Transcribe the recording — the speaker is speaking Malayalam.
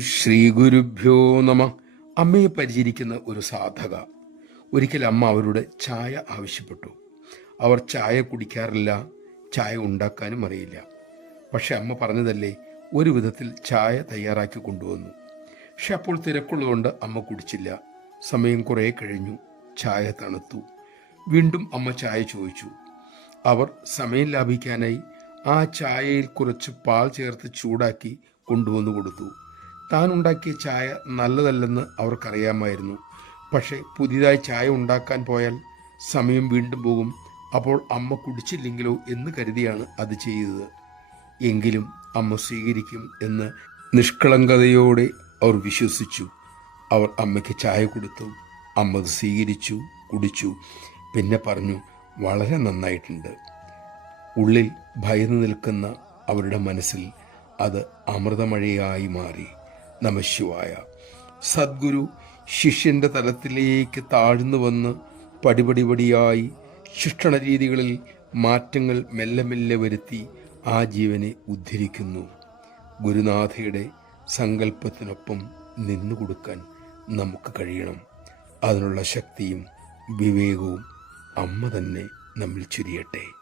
ശ്രീ ഗുരുഭ്യോ നമ. അമ്മയെ പരിചരിക്കുന്ന ഒരു സാധക. ഒരിക്കൽ അമ്മ അവരുടെ ചായ ആവശ്യപ്പെട്ടു. അവർ ചായ കുടിക്കാറില്ല, ചായ ഉണ്ടാക്കാനും അറിയില്ല. പക്ഷെ അമ്മ പറഞ്ഞതല്ലേ, ഒരു വിധത്തിൽ ചായ തയ്യാറാക്കി കൊണ്ടുവന്നു. പക്ഷെ അപ്പോൾ തിരക്കുള്ളതുകൊണ്ട് അമ്മ കുടിച്ചില്ല. സമയം കുറേ കഴിഞ്ഞു, ചായ തണുത്തു. വീണ്ടും അമ്മ ചായ ചോദിച്ചു. അവർ സമയം ലാഭിക്കാനായി ആ ചായയിൽ കുറച്ച് പാൽ ചേർത്ത് ചൂടാക്കി കൊണ്ടുവന്നു കൊടുത്തു. താൻ ഉണ്ടാക്കിയ ചായ നല്ലതല്ലെന്ന് അവർക്കറിയാമായിരുന്നു. പക്ഷേ പുതിയതായി ചായ ഉണ്ടാക്കാൻ പോയാൽ സമയം വീണ്ടും പോകും, അപ്പോൾ അമ്മ കുടിച്ചില്ലെങ്കിലോ എന്ന് കരുതിയാണ് അത് ചെയ്തത്. എങ്കിലും അമ്മ സ്വീകരിക്കും എന്ന് നിഷ്കളങ്കതയോടെ അവർ വിശ്വസിച്ചു. അവർ അമ്മയ്ക്ക് ചായ കൊടുത്തു. അമ്മ അത് സ്വീകരിച്ചു, കുടിച്ചു. പിന്നെ പറഞ്ഞു, വളരെ നന്നായിട്ടുണ്ട്. ഉള്ളിൽ ഭയന്നു നിൽക്കുന്ന അവരുടെ മനസ്സിൽ അത് അമൃതമഴയായി മാറി. നമഃശിവായ. സദ്ഗുരു ശിഷ്യന്റെ തലത്തിലേക്ക് താഴ്ന്നു വന്ന് പടിപടിപടിയായി ശിക്ഷണ രീതികളിൽ മാറ്റങ്ങൾ മെല്ലെ മെല്ലെ വരുത്തി ആ ജീവനെ ഉദ്ധരിക്കുന്നു. ഗുരുനാഥയുടെ സങ്കല്പത്തിനൊപ്പം നിന്നുകൊടുക്കാൻ നമുക്ക് കഴിയണം. അതിനുള്ള ശക്തിയും വിവേകവും അമ്മ തന്നെ നമ്മിൽ ചുരിയട്ടെ.